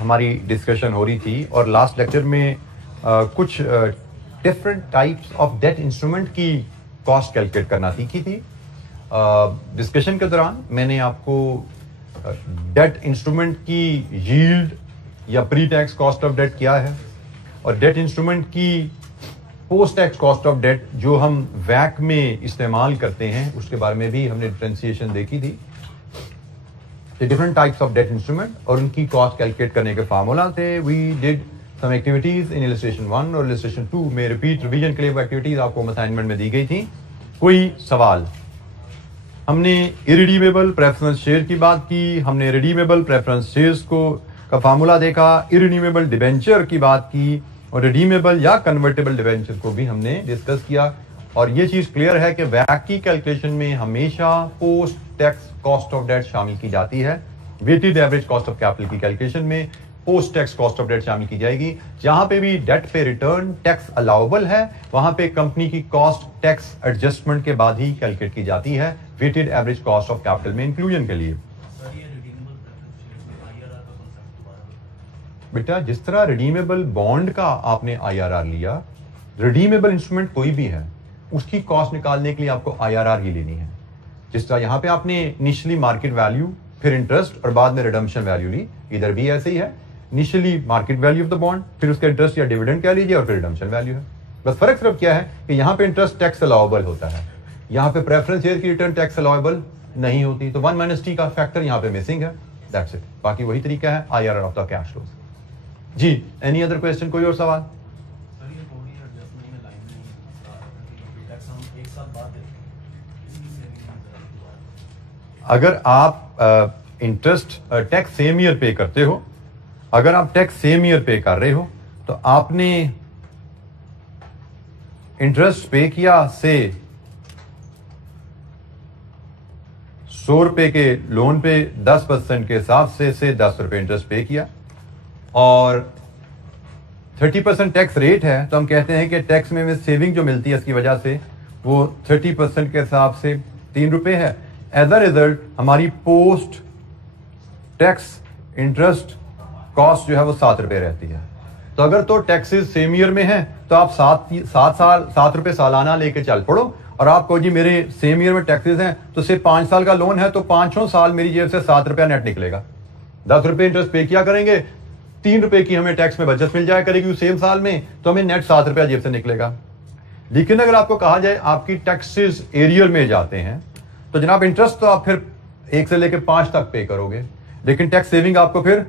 हमारी डिस्कशन हो रही थी और लास्ट लेक्चर में कुछ different types of debt instrument की कॉस्ट कैलकुलेट करना सीखी थी। डिस्कशन के दौरान मैंने आपको डेट इंस्ट्रूमेंट की यील्ड या pre tax cost of debt क्या है और डेट इंस्ट्रूमेंट की post tax cost of debt जो हम वैक में इस्तेमाल करते हैं उसके बारे में भी हमने डिफरेंशिएशन देखी थी। Different types of debt instrument और उनकी कॉस्ट कैलकुलेट करने के फार्मूला थे। We did some activities in illustration 1 और इलस्ट्रेशन 2 में रिपीट रिवीजन के लिए वो एक्टिविटीज आपको असाइनमेंट में दी गई थी। कोई सवाल? हमने इरिडीमेबल प्रेफरेंस शेयर की बात की, हमने रिडीमेबल प्रेफरेंस शेयर्स को का फार्मूला देखा, इरिडीमेबल डिबेंचर की बात की और रिडीमेबल या कन्वर्टेबल डिबेंचर को भी हमने डिस्कस किया। और ये चीज क्लियर है कि वैक की कैलकुलेशन में हमेशा post tax cost of debt शामिल की जाती है। Weighted average cost of capital की कैलकुलेशन में post tax cost of debt शामिल की जाएगी। जहां पे भी डेट पे रिटर्न टैक्स अलाउबल है वहां पे कंपनी की कॉस्ट टैक्स एडजस्टमेंट के बाद ही कैलकुलेट की जाती है weighted average cost of capital में इंक्लूजन के लिए। बेटा जिस तरह रिडीमेबल बॉन्ड का आपने आईआरआर लिया, रिडीमेबल इंस्ट्रूमेंट कोई भी है उसकी कॉस्ट निकालने के लिए आपको आईआरआर ही लेनी है। जिस तरह यहां पे आपने इनिशियली मार्केट वैल्यू फिर इंटरेस्ट और बाद में रिडम्पशन वैल्यू ली, इधर भी ऐसे ही है। Initially market value of the bond, फिर उसका इंटरेस्ट या डिविडेंड कह लीजिए और फिर रिडम्पशन वैल्यू है। बस फर्क सिर्फ क्या है कि यहाँ पे इंटरेस्ट टैक्स अलाउबल होता है, यहाँ पे प्रेफरेंस शेयर की रिटर्न टैक्स अलाउबल नहीं होती। तो 1 - T का फैक्टर यहाँ पे मिसिंग है, दैट्स इट। बाकी वही तरीका है IRR of the cash flows. जी, एनी अदर क्वेश्चन? कोई और सवाल? अगर आप इंटरेस्ट टैक्स सेम ईयर पे करते हो, अगर आप टैक्स सेम ईयर पे कर रहे हो तो आपने इंटरेस्ट पे किया से 100 रुपए के लोन पे 10% के हिसाब से 10 रुपए इंटरेस्ट पे किया और 30% टैक्स रेट है तो हम कहते हैं कि टैक्स में सेविंग जो मिलती है इसकी वजह से वो 30% के हिसाब से 3 रुपए है। एज अ रिजल्ट हमारी पोस्ट टैक्स इंटरेस्ट कॉस्ट जो है वो 7 रुपए रहती है। तो अगर तो टैक्सेस सेम ईयर में है तो आप 7 रुपए सालाना लेके चल पड़ो और आप कहो जी मेरे सेम ईयर में टैक्सेस हैं तो सिर्फ 5 साल का लोन है तो 5 साल मेरी जेब से 7 रुपया नेट निकलेगा। 10 रुपए इंटरेस्ट पे किया करेंगे, 3 रुपए की हमें टैक्स में बचत मिल जाया करेगी सेम साल में, तो हमें नेट 7 रुपया जेब से निकलेगा। लेकिन अगर आपको कहा जाए आपकी टैक्सेस एरियर में जाते हैं तो जनाब इंटरेस्ट तो आप फिर 1 से लेकर 5 तक पे करोगे, लेकिन टैक्स सेविंग आपको फिर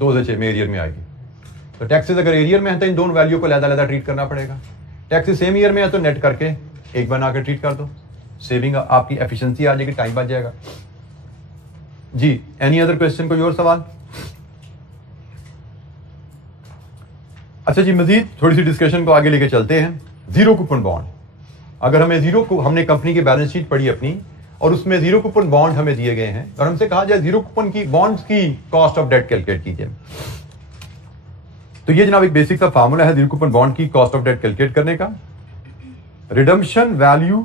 2 से 6 में एरियर में आएगी। तो टैक्सेस अगर एरियर में है तो इन दोनों वैल्यू को अलग-अलग ट्रीट करना पड़ेगा। टैक्सेस सेम ईयर में है तो नेट करके एक बना के ट्रीट कर दो, सेविंग आपकी एफिशिएंसी आ जाएगी, टाइम बच जाएगा। जी, एनी अदर क्वेश्चन? कोई और सवाल? अच्छा जी, मजीद थोड़ी सी डिस्कशन को आगे लेके चलते हैं। जीरो कूपन बॉन्ड, अगर हमें हमने कंपनी की बैलेंस शीट पढ़ी अपनी और उसमें जीरो कूपन बॉन्ड हमें दिए गए हैं और हमसे कहा जाए जीरो कूपन की बॉन्ड्स की कॉस्ट ऑफ डेट कैलकुलेट कीजिए। तो ये जनाब एक बेसिक सा फार्मूला है जीरो कूपन बॉन्ड की कॉस्ट ऑफ डेट कैलकुलेट करने का। Redemption value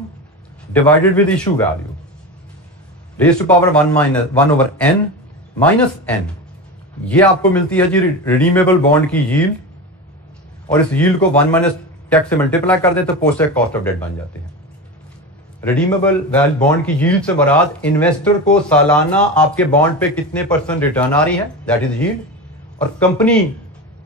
divided with issue value raise to power 1/n minus n, ये आपको मिलती है जी रिडीमेबल बॉन्ड की यील्ड और इस यील्ड को 1 - टैक्स से मल्टीप्लाई कर दें तो post tax cost of debt बन जाती है। रिडीमेबल बॉन्ड की यील्ड से मुराद इन्वेस्टर को सालाना आपके बॉन्ड पे कितने % रिटर्न आ रही है, दैट इज यील्ड, और कंपनी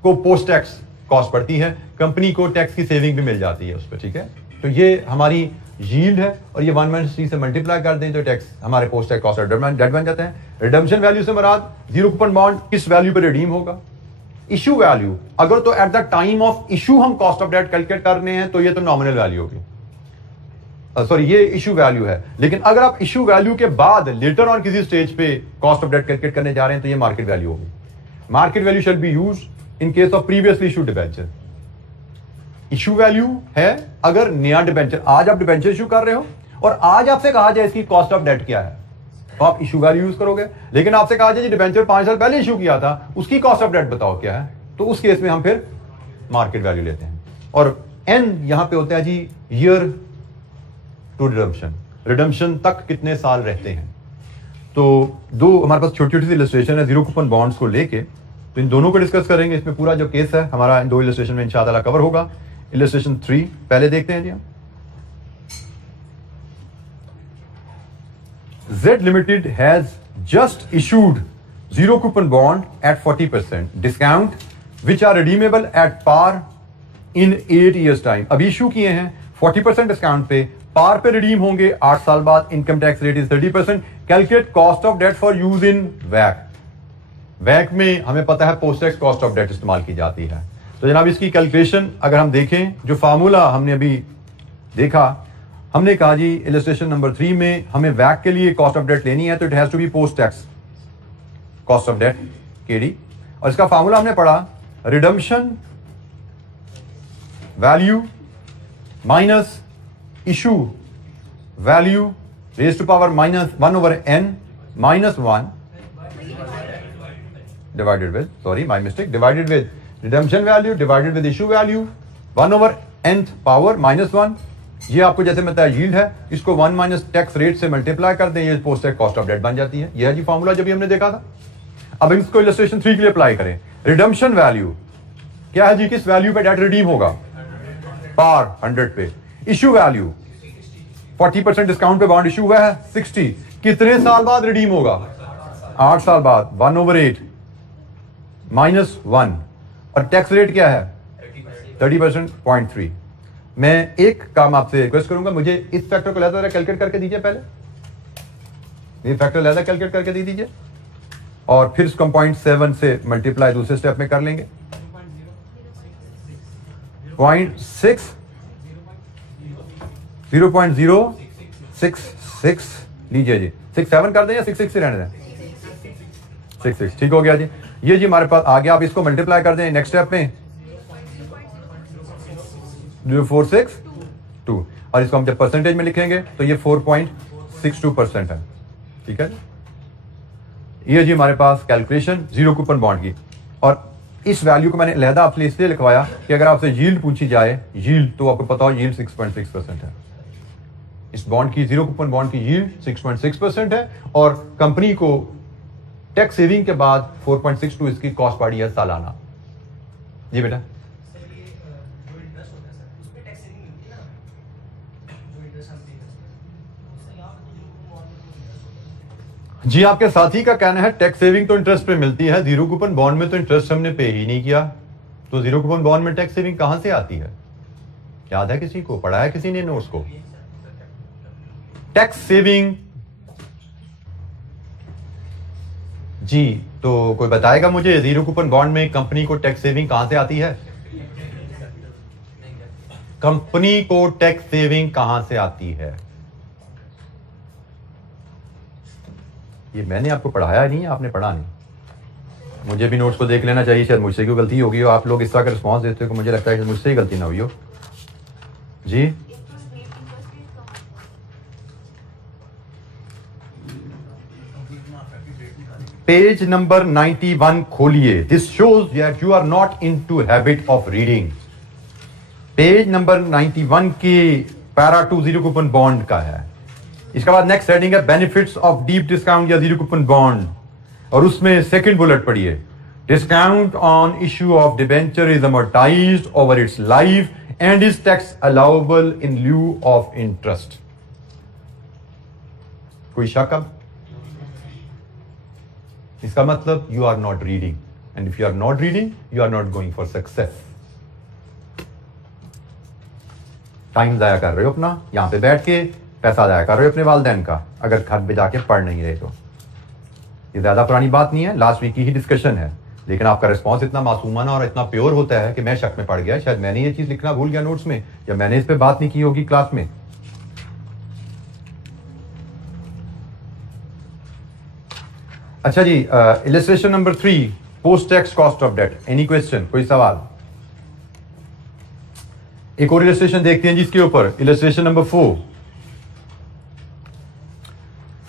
को पोस्ट टैक्स कॉस्ट पड़ती है, कंपनी को टैक्स की सेविंग भी मिल जाती है उस पर। ठीक है, तो ये हमारी यील्ड है और ये 1 - T से मल्टीप्लाई कर दें तो टैक्स हमारे post tax cost of debt बन जाते हैं। रिडम्पशन वैल्यू से मुराद जीरो कूपन बॉन्ड किस वैल्यू पर रिडीम होगा। इशू वैल्यू, अगर तो at the time of issue हम कॉस्ट ऑफ डेट कैलकुलेट करने हैं तो ये तो नॉमिनल वैल्यू होगी, सॉरी ये इशू वैल्यू है। लेकिन अगर आप इशू वैल्यू के बाद लेटर ऑन किसी स्टेज पे कॉस्ट ऑफ डेट कैलकुलेट करने जा रहे हैं तो ये मार्केट वैल्यू होगी। Market value shall be used in case of previously issue debenture. Issue value है अगर नया डिबेंचर, आज आप डिबेंचर इशू कर रहे हो और आज आपसे कहा जाए इसकी कॉस्ट ऑफ डेट क्या है तो आप इशू वैल्यू यूज करोगे। लेकिन आपसे कहा जाए डिबेंचर 5 साल पहले इशू किया था उसकी कॉस्ट ऑफ डेट बताओ क्या है, तो उस केस में हम फिर मार्केट वैल्यू लेते हैं। और एन यहां पे होता है जी ईयर टू रिडम्पशन, रिडम्पशन तक कितने साल रहते हैं। तो दो हमारे पास छोटी छोटी सी इलस्ट्रेशन है जीरो कूपन बॉन्ड्स को लेके तो इन दोनों को डिस्कस करेंगे। इसमें पूरा जो केस है हमारा इन 2 इलस्ट्रेशन में इंशाअल्लाह कवर होगा। इलस्ट्रेशन 3 पहले देखते हैं जी हम। Z Limited has just issued zero coupon bond at 40% discount which are redeemable at par in 8 years time। अभी इशू किए हैं 40% डिस्काउंट पे, पार पे रिडीम होंगे 8 साल बाद। Income tax rate is 30%। Calculate cost of debt for use in वैक। वैक में हमें पता है post tax cost of debt इस्तेमाल की जाती है। तो जनाब इसकी कैलकुलेशन अगर हम देखें, जो फार्मूला हमने अभी देखा, हमने कहा जी इलस्ट्रेशन नंबर 3 में हमें वैक के लिए कॉस्ट ऑफ डेट लेनी है तो it has to be post tax cost of debt KD. और इसका फार्मूला हमने पढ़ा, redemption value minus issue value raise to power -1/n -1 divided with, sorry my mistake, divided with redemption value divided with issue value 1/nth power -1। ये आपको जैसे मिलता है यील्ड है, इसको 1 माइनस टैक्स रेट से मल्टीप्लाई कर दें, ये post tax cost of debt बन जाती है। ये है जी फॉर्मूला जब भी हमने देखा था। अब इसको इलस्ट्रेशन 3 के लिए अप्लाई करें। रिडम्पशन वैल्यू क्या है जी, किस वैल्यू पे डेट रिडीम होगा, पार 100 पे। इशू वैल्यू 40% डिस्काउंट पे बॉन्ड इशू हुआ है 60, कितने साल बाद रिडीम होगा, 8 साल बाद। 1/8 -1 और टैक्स रेट क्या है 30% 0.3। मैं एक काम आपसे रिक्वेस्ट करूंगा, मुझे इस फैक्टर को लहदा कैलकुलेट करके दीजिए पहले, ये फैक्टर लहदा कैलकुलेट करके दे दीजिए और फिर इसको 0.7 से मल्टीप्लाई दूसरे स्टेप में कर लेंगे। 0.066 लीजिए जी, 67 कर दें या 66 रहने दें, 66 ठीक हो गया जी। ये जी हमारे पास आ गया। आप इसको मल्टीप्लाई कर दें नेक्स्ट स्टेप में 0462 और इसको हम जब परसेंटेज में लिखेंगे तो ये 4.62% है। ठीक है जी, ये जी हमारे पास कैलकुलेशन जीरो कूपन बॉन्ड की। और इस वैल्यू को मैंने अलहदा आपसे इसलिए लिखवाया कि अगर आपसे यील्ड पूछी जाए, यील्ड तो आपको पता हो यील्ड 6.6% है। इस बॉन्ड की, जीरो कूपन बॉन्ड की यील्ड 6.6% है और कंपनी को टैक्स सेविंग के बाद 4.62 इसकी कॉस्ट पड़ी है सालाना। जी बेटा, जी आपके साथी का कहना है टैक्स सेविंग तो इंटरेस्ट पे मिलती है, जीरो कूपन बॉन्ड में तो इंटरेस्ट हमने पे ही नहीं किया, तो जीरो कूपन बॉन्ड में टैक्स सेविंग कहां से आती है? याद है किसी को? पढ़ा है किसी ने नोट्स को? टैक्स सेविंग जी, तो कोई बताएगा मुझे जीरो कूपन बॉन्ड में कंपनी को टैक्स सेविंग कहां से आती है? कंपनी को टैक्स सेविंग कहां से आती है? ये मैंने आपको पढ़ाया नहीं, आपने पढ़ा नहीं। मुझे भी नोट्स को देख लेना चाहिए, शायद मुझसे क्यों गलती होगी हो। आप लोग इस तरह का रिस्पॉन्स देते हो, मुझे लगता है कि मुझसे ही गलती ना हुई हो। जी पेज नंबर 91 खोलिए। This shows that you are not into habit of reading. Page number 91 की पैरा 2 जीरो कूपन बॉन्ड का है। इसके बाद नेक्स्ट हेडिंग है बेनिफिट्स ऑफ डीप डिस्काउंट या जीरो कूपन बॉन्ड, और उसमें सेकंड बुलेट पढ़िए, discount on issue of debenture is amortised over its life and is tax allowable in lieu of interest. कोई शक? अब इसका मतलब you are not reading, and if you are not reading you are not going for success. Time जाया कर रहे हो अपना, यहां पे बैठ के पैसा जाया कर रहे हो अपने वालिदैन का, अगर घर पे जाके पढ़ नहीं रहे तो। ये ज्यादा पुरानी बात नहीं है, लास्ट वीक की ही डिस्कशन है, लेकिन आपका रिस्पॉन्स इतना मासूमाना और इतना प्योर होता है कि मैं शक में पड़ गया, शायद मैंने ये चीज लिखना भूल गया नोट्स में, या मैंने इस पे बात नहीं की होगी क्लास में। अच्छा जी, illustration number 3, post tax cost of debt. Any question, कोई सवाल? एक और इलस्ट्रेशन देखते हैं जिसके ऊपर, illustration number 4।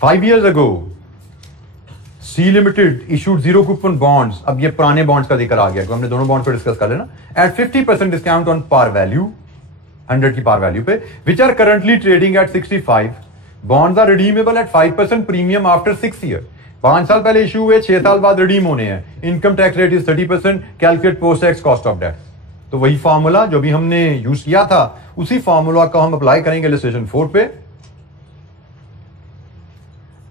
5 years ago, C Limited issued zero coupon bonds। अब ये पुराने बॉन्ड्स का जिक्र आ गया, तो हमने दोनों बॉन्ड को डिस्कस कर लेना। At 50% discount on par value, 100 की पार वैल्यू पे, which are currently trading at 65. Bonds are redeemable at 5% premium after 6 years. 5 साल पहले इश्यू हुए, 6 साल बाद रिडीम होने हैं। Income tax rate is 30%, calculate post tax cost of debt. तो वही फॉर्मूला जो भी हमने यूज किया था, उसी फॉर्मूला को हम अप्लाई करेंगे इलस्ट्रेशन 4 पे।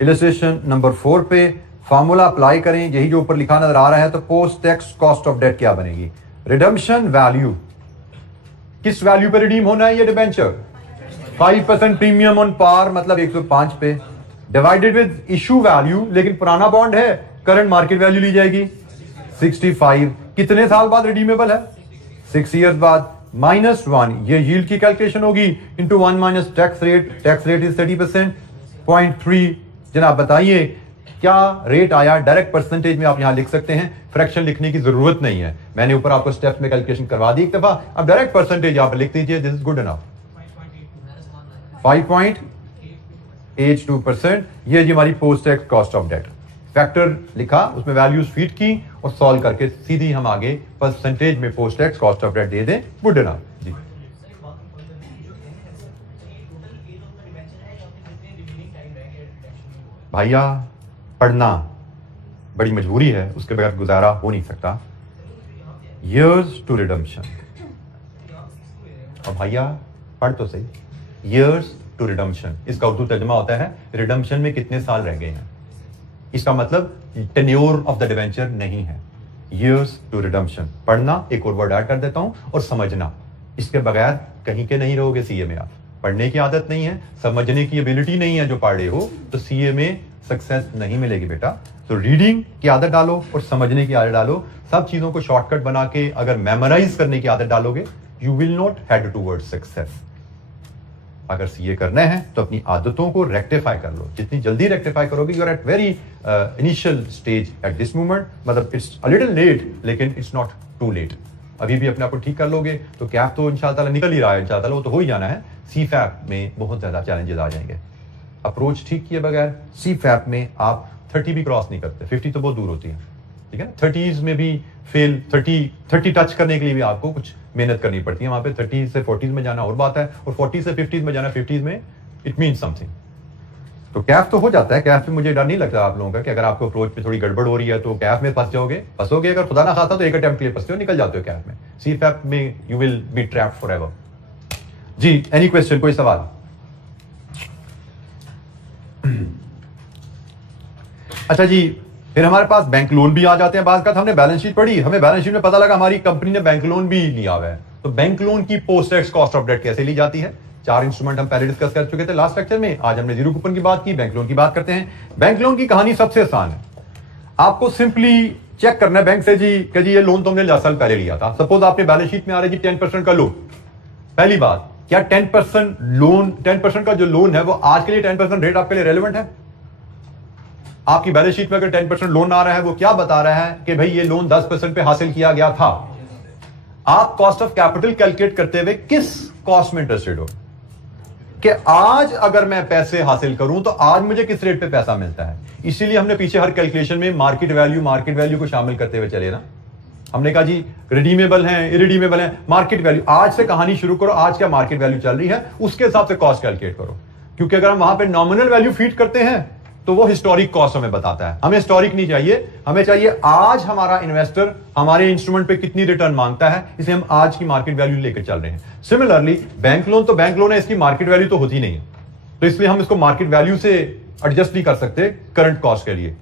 इलस्ट्रेशन नंबर 4 पे फॉर्मूला अप्लाई करें, यही जो ऊपर लिखा नजर आ रहा है। तो post tax cost of debt क्या बनेगी? रिडम्पशन वैल्यू, किस वैल्यू पे रिडीम होना है ये डिबेंचर? 5% प्रीमियम ऑन पार, मतलब 105 पे, डिवाइडेड विद इशू वैल्यू, लेकिन पुराना बॉन्ड है, करंट मार्केट वैल्यू ली जाएगी 65। कितने साल बाद रिडीमेबल है? 6 ईयर्स बाद, -1, ये यील्ड की कैलकुलेशन होगी, into 1 minus tax rate is 30%, 0.3। जनाब बताइए क्या रेट आया? डायरेक्ट परसेंटेज में आप यहां लिख सकते हैं, फ्रैक्शन लिखने की जरूरत नहीं है। मैंने ऊपर आपको स्टेप्स में कैलकुलेशन करवा दी एक दफा, अब डायरेक्ट परसेंटेज आप लिख दीजिए, दिस इज गुड इनफ। 5.82%, ये जी हमारी post tax cost of debt. Factor लिखा, उसमें वैल्यूज फीड की और सॉल्व करके सीधी हम आगे परसेंटेज में post tax cost of debt दे दें, गुड इनफ जी। भैया पढ़ना बड़ी मजबूरी है, उसके बगैर गुजारा हो नहीं सकता। ईयर्स टू रिडम्पशन, और भैया पढ़ तो सही, ईयर्स टू रिडम्पशन, इसका उर्दू तर्जुमा होता है रिडम्पशन में कितने साल रह गए हैं। इसका मतलब टेन्योर ऑफ द डिवेंचर नहीं है, ईयर्स टू रिडम्पशन। पढ़ना, एक और वर्ड ऐड कर देता हूं, और समझना, इसके बगैर कहीं के नहीं रहोगे सीए में आप। पढ़ने की आदत नहीं है, समझने की एबिलिटी नहीं है जो पढ़ रहे हो, तो सीए में सक्सेस नहीं मिलेगी बेटा। तो रीडिंग की आदत डालो और समझने की आदत डालो। सब चीजों को शॉर्टकट बना के अगर मेमोराइज करने की आदत डालोगे, you will not head towards success. अगर सीए करना है तो अपनी आदतों को रेक्टिफाई कर लो, जितनी जल्दी रेक्टिफाई करोगे, you are at very initial stage at this moment, मतलब इट्स अ लिटिल लेट, लेकिन इट्स नॉट टू लेट। अभी भी अपने आप को ठीक कर लोगे तो कैफ तो इंशाल्लाह निकल ही रहा है, इंशाल्लाह वो तो हो ही जाना है। सी फैप में बहुत ज्यादा चैलेंजेस आ जाएंगे। अप्रोच ठीक किए बगैर सी फैप में आप 30 भी क्रॉस नहीं करते, 50 तो बहुत दूर होती है, ठीक है ना। 30s में भी फेल, 30 टच करने के लिए भी आपको कुछ मेहनत करनी पड़ती है। वहां पे 30 से 40s में जाना और बात है, और 40 से 50s में जाना, 50s में इट मीन्स समथिंग। तो कैफ तो हो जाता है, कैफ में मुझे डर नहीं लगता आप लोगों का कि अगर आपको अप्रोच में थोड़ी गड़बड़ हो रही है तो कैफ में फंस जाओगे। फंसोगे अगर खुदा ना खाता तो एक अटेम्प्ट के लिए फंसते हो, निकल जाते हो कैफ में। सी फैप में you will be trapped forever. जी, एनी क्वेश्चन, कोई सवाल? अच्छा जी, फिर हमारे पास बैंक लोन भी आ जाते हैं। बात का हमने बैलेंस शीट पढ़ी, हमें बैलेंस शीट में पता लगा हमारी कंपनी ने बैंक लोन भी लिया हुआ है। तो बैंक लोन की post tax cost of debt कैसे ली जाती है? 4 इंस्ट्रूमेंट हम पहले डिस्कस कर चुके थे लास्ट लेक्चर में। आज हमने जीरो कूपन की बात की, बैंक लोन की बात करते हैं। बैंक लोन की कहानी सबसे आसान है। आपको सिंपली चेक करना है बैंक से जी कि जी ये लोन तो हमने 10 साल पहले लिया था। सपोज आपके बैलेंस शीट में आ रहा है जी 10% का लोन। पहली बात, क्या 10% लोन, 10% का जो लोन है वो आज के लिए 10% रेट आपके लिए रेलेवेंट है? आपकी बैलेंस शीट में अगर 10% लोन आ रहा है, वो क्या बता रहा है कि भाई ये लोन 10% पे हासिल किया गया था। आप कॉस्ट ऑफ कैपिटल कैलकुलेट करते हुए किस कॉस्ट में इंटरेस्टेड हो कि आज अगर मैं पैसे हासिल करूं तो आज मुझे किस रेट पे पैसा मिलता है। इसीलिए हमने पीछे हर कैलकुलेशन में मार्केट वैल्यू को शामिल करते हुए चले ना। हमने कहा जी रिडीमेबल है, इरिडीमेबल है, मार्केट वैल्यू। आज से कहानी शुरू करो, आज क्या मार्केट वैल्यू चल रही है उसके हिसाब से कॉस्ट कैलकुलेट करो। क्योंकि अगर हम वहां पे नॉमिनल वैल्यू फीड करते हैं तो वो हिस्टोरिक कॉस्ट हमें बताता है। हमें हिस्टोरिक नहीं चाहिए, हमें चाहिए आज हमारा इन्वेस्टर हमारे इंस्ट्रूमेंट पे कितनी रिटर्न मांगता है, इसलिए हम आज की मार्केट वैल्यू लेकर चल रहे हैं। सिमिलरली बैंक लोन तो बैंक लोन है, इसकी मार्केट वैल्यू तो होती नहीं है, तो इसलिए हम इसको मार्केट वैल्यू से एडजस्ट नहीं कर सकते करंट कॉस्ट के लिए।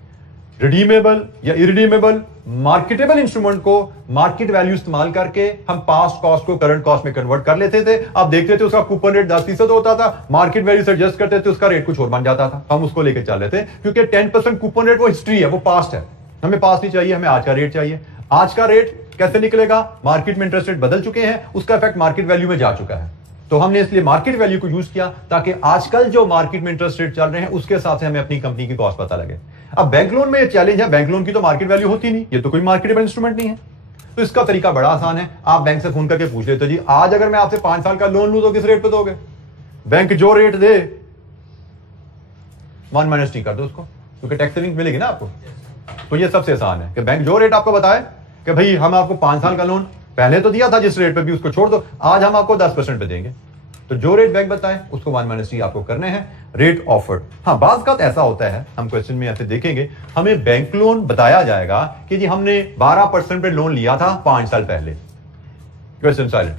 रिडीमेबल या इरिडीमेबल मार्केटेबल इंस्ट्रूमेंट को मार्केट वैल्यू इस्तेमाल करके हम पास्ट कॉस्ट को करंट कॉस्ट में कन्वर्ट कर लेते थे। आप देखते थे उसका कूपन रेट 10% होता था, मार्केट वैल्यू से एडजस्ट करते थे उसका रेट कुछ और बन जाता था, हम उसको लेकर चल रहे थे। क्योंकि 10% कूपन रेट वो हिस्ट्री है, वो पास्ट है, हमें पास्ट नहीं चाहिए, हमें आज का रेट चाहिए। आज का रेट कैसे निकलेगा? मार्केट में इंटरेस्ट रेट बदल चुके हैं, उसका इफेक्ट मार्केट वैल्यू में जा चुका है। तो हमने इसलिए मार्केट वैल्यू को यूज किया ताकि आजकल जो मार्केट में इंटरेस्ट रेट चल रहे हैं उसके हिसाब से हमें अपनी कंपनी की कॉस्ट पता लगे। अब बैंक लोन में ये चैलेंज है, बैंक लोन की तो मार्केट वैल्यू होती नहीं, ये तो कोई मार्केटेबल इंस्ट्रूमेंट नहीं है। तो इसका तरीका बड़ा आसान है, आप बैंक से फोन करके पूछ लेते जी आज अगर मैं आपसे 5 साल का लोन लूं तो किस रेट पे दोगे? बैंक जो रेट दे 1 - T कर दो उसको, क्योंकि टैक्स सेविंग मिलेगी ना आपको। तो ये सबसे आसान है कि बैंक जो रेट आपको बताए कि भाई हम आपको 5 साल का लोन पहले तो दिया था जिस रेट पे भी, उसको छोड़ दो, आज हम आपको 10% पे देंगे। तो जो रेट बैंक बताए उसको 1 माइनस टी आपको करने हैं, रेट ऑफर्ड। हाँ, बाज़ का ऐसा होता है, हम क्वेश्चन में ऐसे देखेंगे, हमें बैंक लोन बताया जाएगा कि जी हमने 12% पे लोन लिया था 5 साल पहले, क्वेश्चन साइलेंट।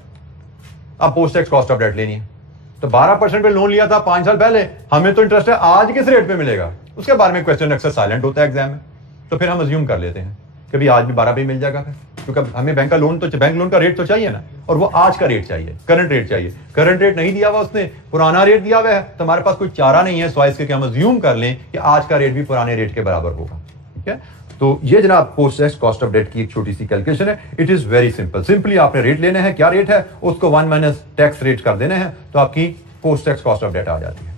अब post tax cost of debt लेनी है, तो 12% पे लोन लिया था 5 साल पहले, हमें तो इंटरेस्ट है आज किस रेट पे मिलेगा, उसके बारे में क्वेश्चन अक्सर साइलेंट होता है एग्जाम में। तो फिर हम अज्यूम कर लेते हैं कि भी आज भी 12 पे मिल जाएगा, फिर क्योंकि हमें बैंक लोन का रेट तो चाहिए ना, और वो आज का रेट चाहिए, करंट रेट चाहिए। करंट रेट नहीं दिया हुआ उसने, पुराना रेट दिया हुआ है, तो हमारे पास कोई चारा नहीं है स्वाइस के कि हम अज्यूम कर लें कि आज का रेट भी पुराने रेट के बराबर होगा। ठीक है, तो ये जनाब post tax cost of debt की एक छोटी सी कैलकुलेशन है। It is very simple, simply आपने रेट लेना है, क्या रेट है उसको 1 माइनस टैक्स रेट कर देना है, तो आपकी post tax cost of debt आ जाती है।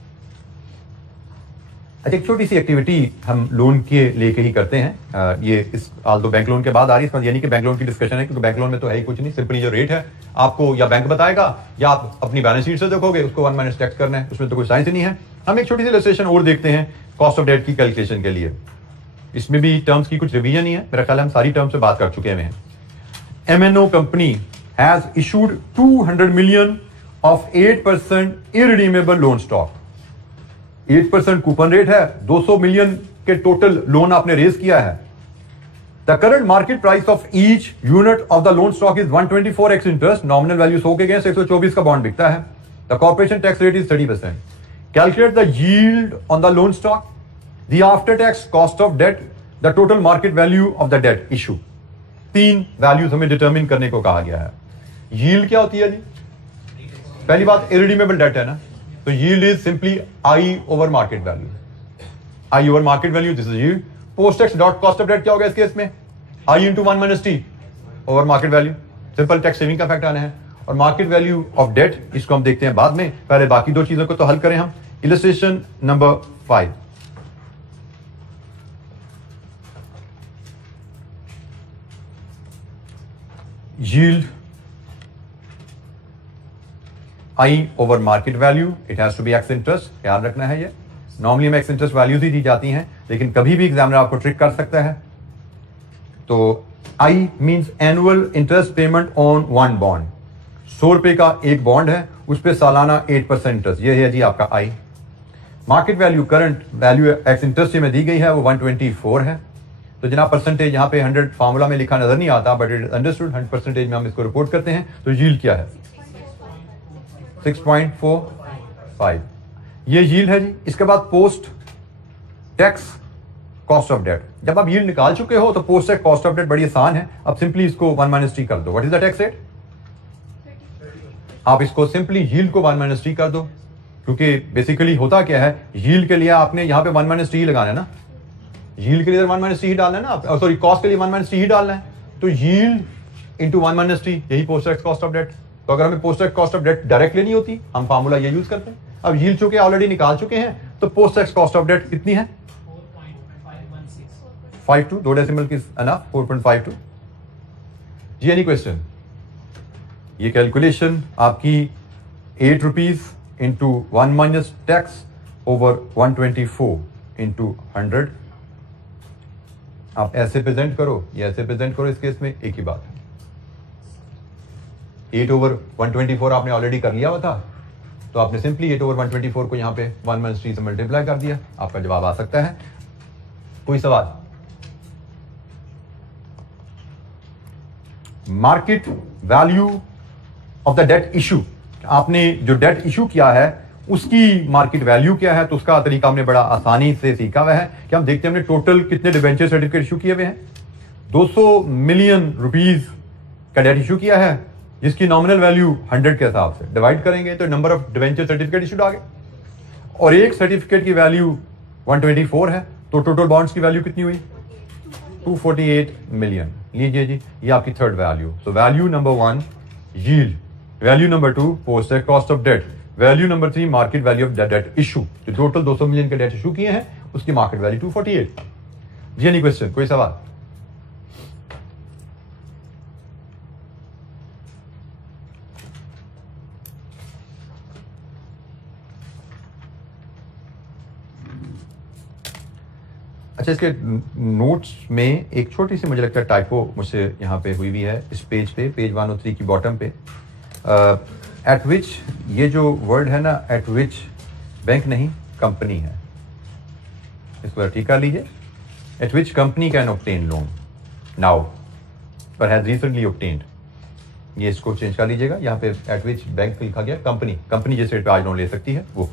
अच्छा, एक छोटी सी एक्टिविटी हम लोन के लेके ही करते हैं, ये इस तो बैंक लोन के बाद आ रही है, यानी कि बैंक लोन की डिस्कशन है, क्योंकि बैंक लोन में तो है ही कुछ नहीं, सिंपली जो रेट है आपको या बैंक बताएगा या आप अपनी बैलेंस शीट से देखोगे, उसको 1 माइनस टैक्स करना है, उसमें तो कोई साइंस ही नहीं है। हम एक छोटी सी इलस्ट्रेशन और देखते हैं कॉस्ट ऑफ डेट की कैलकुलेशन के लिए, इसमें भी टर्म्स की कुछ रिवीजन ही है, मेरा ख्याल हम सारी टर्म्स से बात कर चुके हैं। MNO company has issued 200 million of 8% irredeemable loan stock. 8% coupon rate है, 200 मिलियन के टोटल लोन आपने रेज किया है। The current market price of each unit of the loan stock is 124x interest, nominal value 100 के against 124 का bond बिकता है। The corporation tax rate is 30%। Calculate the yield on the loan stock, the after tax cost of debt, the total market value of the debt issue. 3 values हमें determine करने को कहा गया है। यील्ड क्या होती है जी? पहली बात, इररिडीमेबल डेट है ना, तो yield is simply I over market value. I over market value, this is yield. Post tax dot cost of debt क्या होगा इस केस में? I into 1 minus T over market value, simple tax saving का fact आना है। और market value of date, इसको हम देखते हैं बाद में, पहले बाकी 2 चीजों को तो हल करें हम। Illustration number 5, yield I over market value, it has to be x interest, ख्याल रखना है ये। नॉर्मली में x इंटरेस्ट वैल्यूज ही दी जाती हैं, लेकिन कभी भी एग्जामिनर आपको ट्रिक कर सकता है। तो I means annual interest payment on 1 bond. 100 रुपए का एक बॉन्ड है, उस पर सालाना 8% इंटरेस्ट, ये है जी आपका I। Market value, current value x interest में दी गई है, वो 124 है। तो जनाब परसेंटेज यहाँ पे 100 फार्मूला में लिखा नजर नहीं आता, बट इट अंडरस्टूड, 100% में हम इसको रिपोर्ट करते हैं। तो यील्ड क्या है? 6.45, ये यील्ड है जी। इसके बाद post tax cost of debt, जब आप यील्ड निकाल चुके हो तो post tax cost of debt बड़ी आसान है। अब सिंपली इसको 1 माइनस टी कर दो। What is the tax rate? आप इसको सिंपली यील्ड को 1 माइनस टी कर दो, क्योंकि बेसिकली होता क्या है, यील्ड के लिए आपने यहाँ पे 1 माइनस टी लगाना है ना, यील्ड के लिए 1 माइनस टी ही डालना है ना, सॉरी कॉस्ट के लिए 1 माइनस टी ही डालना है। तो यील्ड इंटू 1 माइनस टी, यही post tax cost of debt. तो अगर हमें पोस्ट टैक्स कॉस्ट ऑफ डेट डायरेक्ट लेनी होती, हम फार्मूला ये यूज करते हैं। अब यील्ड चूंकि ऑलरेडी निकाल चुके हैं, तो post tax cost of debt कितनी है? 4.552, 2 डेसिमल की एनफ, 4.52 जी। Any question? ये कैलकुलेशन आपकी 8 rupees into 1 minus tax over 124 into 100, आप ऐसे प्रेजेंट करो या ऐसे प्रेजेंट करो, इस केस में एक ही बात है। 8 ओवर 124 आपने ऑलरेडी कर लिया हुआ था, तो आपने सिंपली 8 ओवर 124 को यहाँ पे 1 माइनस टी से मल्टीप्लाई कर दिया, आपका जवाब आ सकता है। कोई सवाल? Market value of the debt issue, आपने जो डेट इशू किया है उसकी मार्केट वैल्यू क्या है, तो उसका तरीका हमने बड़ा आसानी से सीखा हुआ है कि हम देखते हैं हमने टोटल कितने डिबेंचर सर्टिफिकेट इशू किए हुए हैं। 200 मिलियन रुपीस का डेट इशू किया है, जिसकी नॉमिनल वैल्यू 100 के हिसाब से डिवाइड करेंगे तो number of debenture certificate issued आ गए। और एक सर्टिफिकेट की वैल्यू 124 है, तो टोटल बॉन्ड्स की वैल्यू कितनी हुई? 248 मिलियन। लीजिए जी, ये आपकी third value. So value number 1 yield, value number 2 post tax cost of debt, value number 3 market value of debt issue. जो टोटल 200 मिलियन के डेट इशू किए हैं, उसकी मार्केट वैल्यू 248। जी एनी क्वेश्चन? कोई सवाल? अच्छा, इसके नोट्स में एक छोटी सी मुझे लगता है टाइपो मुझसे यहाँ पे हुई है, इस पेज पे, पेज 103 की बॉटम पे। एट विच, ये जो वर्ड है ना एट विच, बैंक नहीं कंपनी है, इसको ठीक कर लीजिए। Eight which company can obtain loan now पर हैज रिसेंटली ऑब्टेन्ड, ये इसको चेंज कर लीजिएगा। यहाँ पे एट विच बैंक लिखा गया कंपनी, कंपनी जिस रेट पे आज लोन ले सकती है वो।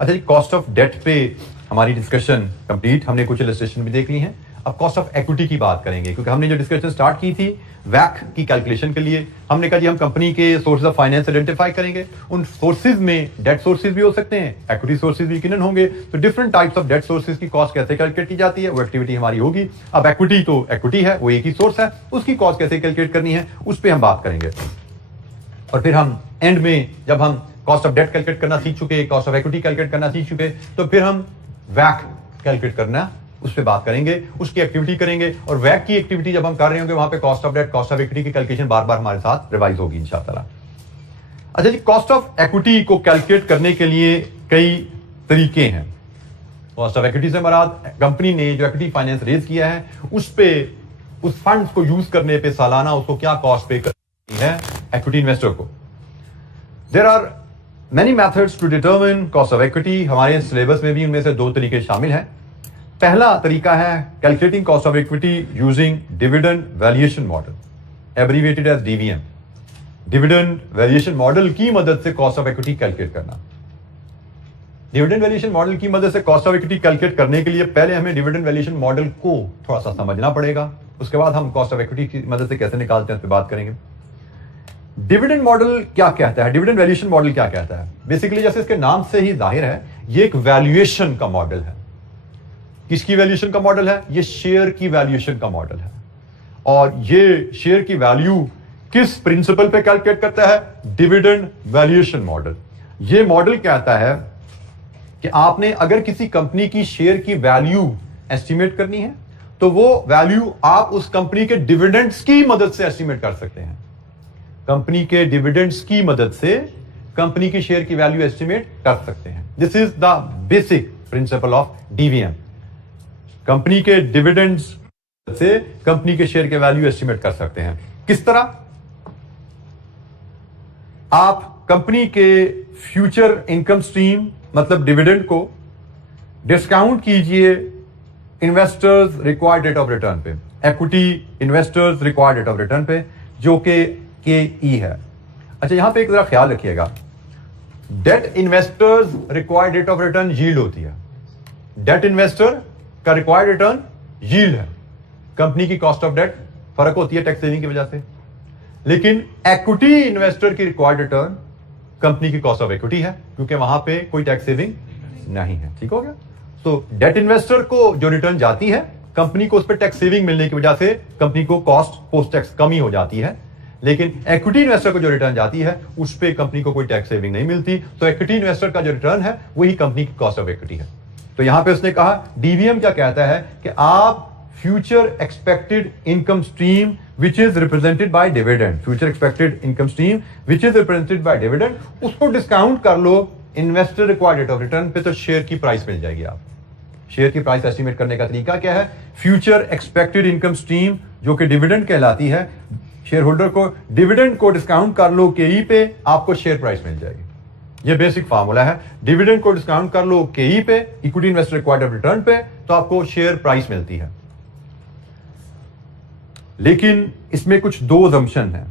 अच्छा जी, कॉस्ट ऑफ डेट पे हमारी डिस्कशन कंप्लीट, हमने कुछ इलस्ट्रेशन भी देख ली हैं। अब कॉस्ट ऑफ इक्विटी की बात करेंगे, क्योंकि हमने जो डिस्कशन स्टार्ट की थी वैक की कैलकुलेशन के लिए, हमने कहा जी हम कंपनी के सोर्सेज ऑफ फाइनेंस आइडेंटिफाई करेंगे। उन सोर्सेज में डेट सोर्सेज भी हो सकते हैं, इक्विटी सोर्सेज भी यकीनन होंगे। तो different types of debt sources की कॉस्ट कैसे कैलकुलेट की जाती है, वो एक्टिविटी हमारी होगी। अब इक्विटी तो इक्विटी है, वो एक ही सोर्स है, उसकी कॉस्ट कैसे कैलकुलेट करनी है उस पर हम बात करेंगे। और फिर हम एंड में जब हम कॉस्ट ऑफ डेट कैलकुलेट करना सीख चुके, कॉस्ट ऑफ इक्विटी कैलकुलेट करना सीख चुके, तो फिर हम वैक कैलकुलेट करना उस पर बात करेंगे, उसकी एक्टिविटी करेंगे। और वैक की एक्टिविटी जब हम कर रहे होंगे वहां पे cost of debt, cost of equity की कैलकुलेशन बार बार हमारे साथ रिवाइज होगी इंशाअल्लाह। अच्छा जी, कॉस्ट ऑफ इक्विटी को कैलकुलेट करने के लिए कई तरीके हैं। कॉस्ट ऑफ इक्विटी से मराद कंपनी ने जो इक्विटी फाइनेंस रेज किया है उस पे, उस फंड्स को यूज करने पे सालाना उसको क्या कॉस्ट पे करनी है इक्विटी इन्वेस्टर को। There are many methods to determine cost of equity, हमारे सिलेबस में भी उनमें से दो तरीके शामिल हैं। पहला तरीका है calculating cost of equity using dividend valuation model, abbreviated as DVM. Dividend valuation model की मदद से कॉस्ट ऑफ इक्विटी कैलकुलेट करना। डिविडेंड वैल्यूएशन मॉडल की मदद से कॉस्ट ऑफ इक्विटी कैलकुलेट करने के लिए पहले हमें डिविडेंड वैल्यूएशन मॉडल को थोड़ा सा समझना पड़ेगा, उसके बाद हम कॉस्ट ऑफ इक्विटी की मदद से कैसे निकालते हैं उस पर बात करेंगे। डिविडेंड मॉडल क्या कहता है, डिविडेंड वैल्यूएशन मॉडल क्या कहता है? बेसिकली जैसे इसके नाम से ही जाहिर है, ये एक वैल्यूएशन का मॉडल है। किसकी वैल्यूएशन का मॉडल है? ये शेयर की वैल्यूएशन का मॉडल है। और ये शेयर की वैल्यू किस प्रिंसिपल पे कैलकुलेट करता है? Dividend valuation model. ये मॉडल कहता है कि आपने अगर किसी कंपनी की शेयर की वैल्यू एस्टिमेट करनी है तो वो वैल्यू आप उस कंपनी के डिविडेंड्स की मदद से एस्टिमेट कर सकते हैं। कंपनी के डिविडेंड्स की मदद से कंपनी की शेयर की वैल्यू एस्टिमेट कर सकते हैं। This is the basic principle of DVM. Company के डिविडेंड्स से कंपनी के शेयर के वैल्यू एस्टिमेट कर सकते हैं। किस तरह? आप कंपनी के फ्यूचर इनकम स्ट्रीम मतलब डिविडेंड को डिस्काउंट कीजिए investors required rate of return पे, equity investors required rate of return पे, जो कि KE है। अच्छा, यहां पे एक जरा ख्याल रखिएगा, debt investors required rate of return yield होती है। डेट इन्वेस्टर का रिक्वायर्ड रिटर्न यील्ड है। कंपनी की कॉस्ट ऑफ डेट फर्क होती है टैक्स सेविंग की वजह से, लेकिन इक्विटी इन्वेस्टर की रिक्वायर्ड रिटर्न कंपनी की कॉस्ट ऑफ इक्विटी है, क्योंकि वहां पे कोई टैक्स सेविंग नहीं है। ठीक हो गया? तो डेट इन्वेस्टर को जो रिटर्न जाती है, कंपनी को उस पर टैक्स सेविंग मिलने की वजह से कंपनी को कॉस्ट पोस्ट टैक्स कमी हो जाती है, लेकिन इक्विटी इन्वेस्टर को जो रिटर्न जाती है उस पर कंपनी को कोई टैक्स सेविंग नहीं मिलती। तो इक्विटी इन्वेस्टर का जो रिटर्न है वही कंपनी की कॉस्ट ऑफ इक्विटी है। तो यहां पे उसने कहा डीवीएम क्या कहता है कि आप future expected income stream which is represented by dividend, future expected income stream which is represented by dividend, उसको डिस्काउंट कर लो investor required rate of return पे, तो शेयर की प्राइस मिल जाएगी। आप शेयर की प्राइस एस्टिमेट करने का तरीका क्या है? फ्यूचर एक्सपेक्टेड इनकम स्ट्रीम जो कि डिविडेंड कहलाती है, शेयर होल्डर को डिविडेंड को डिस्काउंट कर लो KE पे, आपको शेयर प्राइस मिल जाएगी। ये बेसिक फार्मूला है। डिविडेंड को डिस्काउंट कर लो KE पे, इक्विटी इन्वेस्टर रिक्वायर्ड रिटर्न पे, तो आपको शेयर प्राइस मिलती है। लेकिन इसमें कुछ दो अजम्पशन है।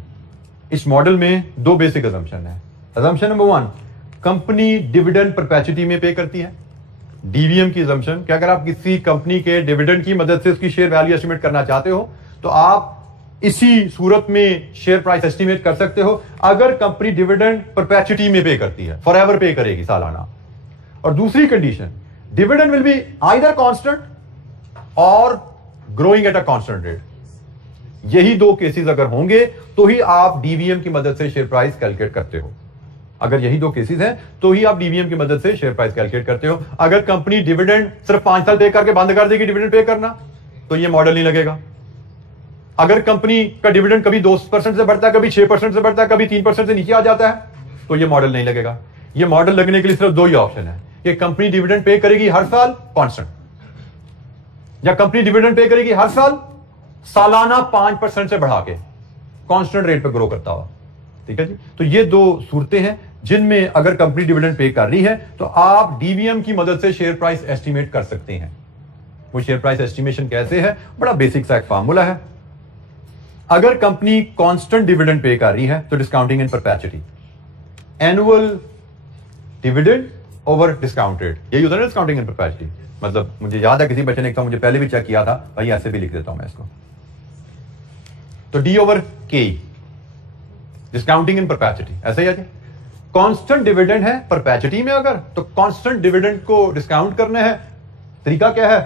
इस मॉडल में दो बेसिक अजम्पशन है। Assumption number 1, company dividend perpetuity में पे करती है। डीवीएम की अजम्पशन कि अगर आप किसी कंपनी के डिविडेंड की मदद से उसकी शेयर वैल्यू एस्टिमेट करना चाहते हो तो आप इसी सूरत में शेयर प्राइस एस्टिमेट कर सकते हो अगर कंपनी डिविडेंड परपेचुइटी में पे करती है, फॉरएवर पे करेगी सालाना। और दूसरी condition, dividend will be either constant और growing at a constant rate. यही दो केसेस अगर होंगे तो ही आप डीवीएम की मदद से शेयर प्राइस कैलकुलेट करते हो। अगर यही दो केसेस हैं तो ही आप डीवीएम की मदद से शेयर प्राइस कैलकुलेट करते हो। अगर कंपनी डिविडेंड सिर्फ 5 साल पे करके बंद कर देगी डिविडेंड पे करना, तो ये मॉडल नहीं लगेगा। अगर कंपनी का डिविडेंड कभी 2% से बढ़ता है, कभी 6% से बढ़ता है, कभी 3% से नीचे आ जाता है, तो ये मॉडल नहीं लगेगा। ये मॉडल लगने के लिए सिर्फ दो ही ऑप्शन है कि कंपनी डिविडेंड पे करेगी हर साल कांस्टेंट, या कंपनी डिविडेंड पे करेगी हर साल सालाना 5% से बढ़ा के। कांस्टेंट रेट पे ग्रो करता हुआ। ठीक है जी। तो ये दो सूरतें हैं जिनमें अगर कंपनी डिविडेंड पे कर रही है तो आप डीवीएम की मदद से शेयर प्राइस एस्टिमेट कर सकते हैं। वो शेयर प्राइस एस्टिमेशन कैसे है? बड़ा बेसिक सा एक फार्मूला है। अगर कंपनी कांस्टेंट डिविडेंड पे कर रही है तो discounting in perpetuity, annual dividend over discount rate, यही होता है ना डिस्काउंटिंग इन परपेचुइटी। मतलब मुझे याद है किसी बच्चे ने मुझे पहले भी चेक किया था, भाई ऐसे भी लिख देता हूं मैं इसको। तो डी ओवर के, डिस्काउंटिंग इन परपेचुइटी, ऐसा ही है। कांस्टेंट डिविडेंड है परपेचुइटी में, अगर तो कांस्टेंट डिविडेंड को डिस्काउंट करना है, तरीका क्या है?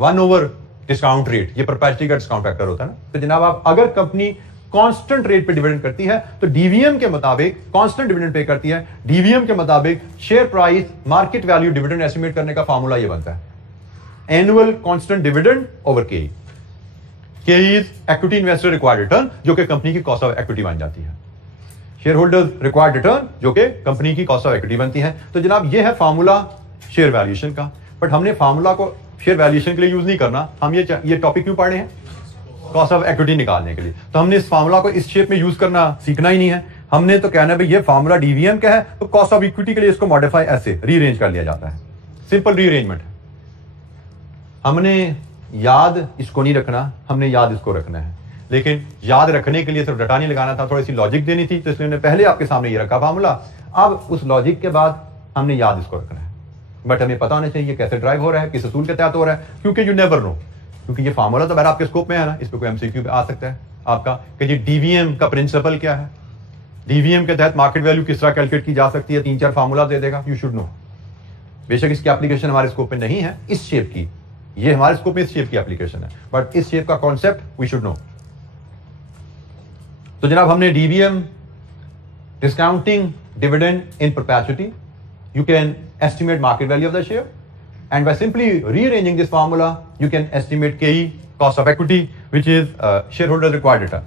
1 ओवर डिस्काउंट रेट, ये परपेचुइटी का डिस्काउंट फैक्टर होता है ना। तो जनाब आप अगर कंपनी कांस्टेंट रेट पे डिविडेंड करती है तो डीवीएम के मुताबिक कांस्टेंट डिविडेंड पे करती है, डीवीएम के मुताबिक share price market value dividend estimate करने का फार्मूला ये बनता है, एनुअल कांस्टेंट डिविडेंड ओवर के। के is equity investor required return, जो कि कंपनी की कॉस्ट ऑफ इक्विटी बन जाती है। शेयर होल्डर्स रिक्वायर्ड रिटर्न, जो कि कंपनी की कॉस्ट ऑफ इक्विटी बनती है। तो जनाब ये है फार्मूला शेयर वैल्यूएशन का। बट हमने फार्मूला को शेयर वैल्यूएशन के लिए यूज नहीं करना, हम ये टॉपिक क्यों पढ़े हैं? कॉस्ट ऑफ इक्विटी निकालने के लिए। तो हमने इस फार्मूला को इस शेप में यूज करना सीखना ही नहीं है। हमने तो कहना है भाई ये फार्मूला डीवीएम का है, तो कॉस्ट ऑफ इक्विटी के लिए इसको मॉडिफाई ऐसे रीअरेंज कर लिया जाता है। सिंपल रीअरेंजमेंट है। हमने याद इसको नहीं रखना, हमने याद इसको रखना है। लेकिन याद रखने के लिए सिर्फ रटा नहीं लगाना था, थोड़ी सी लॉजिक देनी थी, तो इसलिए हमने पहले आपके सामने ये रखा फार्मूला। अब उस लॉजिक के बाद हमने याद इसको रखना है। बट हमें पता होना चाहिए कैसे ड्राइव हो रहा है, किस असूल के तहत हो रहा है, क्योंकि यू नेवर नो। क्योंकि ये फार्मूला तो बहर आपके स्कोप में है ना, इस पर कोई एमसीक्यू आ सकता है आपका कि जी डीवीएम का प्रिंसिपल क्या है, डीवीएम के तहत मार्केट वैल्यू किस तरह कैलकुलेट की जा सकती है, 3-4 फार्मूला दे देगा, यू शुड नो। बेशक इसकी एप्लीकेशन हमारे स्कोप में नहीं है इस शेप की, ये हमारे स्कोप में इस शेप की एप्लीकेशन है, बट इस शेप का कॉन्सेप्ट वी शुड नो। तो जनाब हमने DVM, discounting dividend in perpetuity, you can estimate market value of the share, and by simply rearranging this formula you can estimate KE, cost of equity, which is shareholder required return.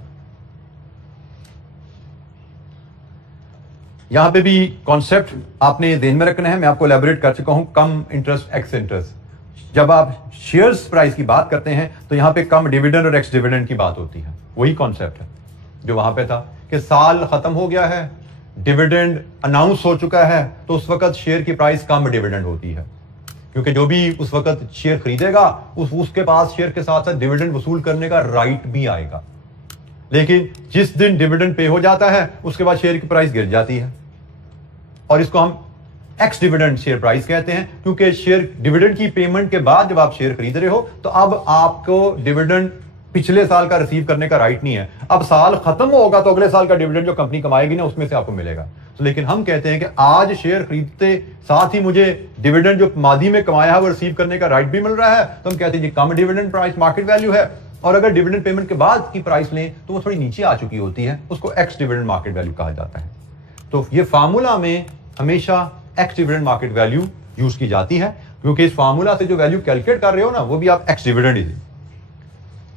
यहां पे भी concept आपने ध्यान में रखना है, मैं आपको एलैबोरेट कर चुका हूं, कम इंटरेस्ट एक्स इंटरेस्ट। जब आप शेयर्स प्राइस की बात करते हैं तो यहां पे कम डिविडेंड और एक्स डिविडेंड की बात होती है। वही कॉन्सेप्ट है जो वहां पे था कि साल खत्म हो गया है, डिविडेंड अनाउंस हो चुका है, तो उस वक्त शेयर की प्राइस कम डिविडेंड होती है, क्योंकि जो भी उस वक्त शेयर खरीदेगा उसके पास शेयर के साथ साथ डिविडेंड वसूल करने का राइट भी आएगा। लेकिन जिस दिन डिविडेंड पे हो जाता है उसके बाद शेयर की प्राइस गिर जाती है, और इसको हम एक्स डिविडेंड शेयर प्राइस कहते हैं, क्योंकि शेयर डिविडेंड की पेमेंट के बाद जब आप शेयर खरीद रहे हो तो अब आपको डिविडेंड पिछले साल का रिसीव करने का राइट नहीं है। अब साल खत्म होगा तो अगले साल का डिविडेंड जो कंपनी कमाएगी ना उसमें से आपको मिलेगा। तो लेकिन हम कहते हैं कि आज शेयर खरीदते साथ ही मुझे डिविडेंड जो मादी में कमाया है वो रिसीव करने का राइट भी मिल रहा है, तो हम कहते हैं जी कम डिविडेंड प्राइस मार्केट वैल्यू है। और अगर डिविडेंड पेमेंट के बाद की प्राइस लें तो वो थोड़ी नीचे आ चुकी होती है, उसको एक्स डिविडेंड मार्केट वैल्यू कहा जाता है। तो ये फार्मूला में हमेशा x dividend market value use की जाती है, क्योंकि इस फार्मूला से जो वैल्यू कैलकुलेट कर रहे हो ना वो भी आप एक्स डिविडेंड ही,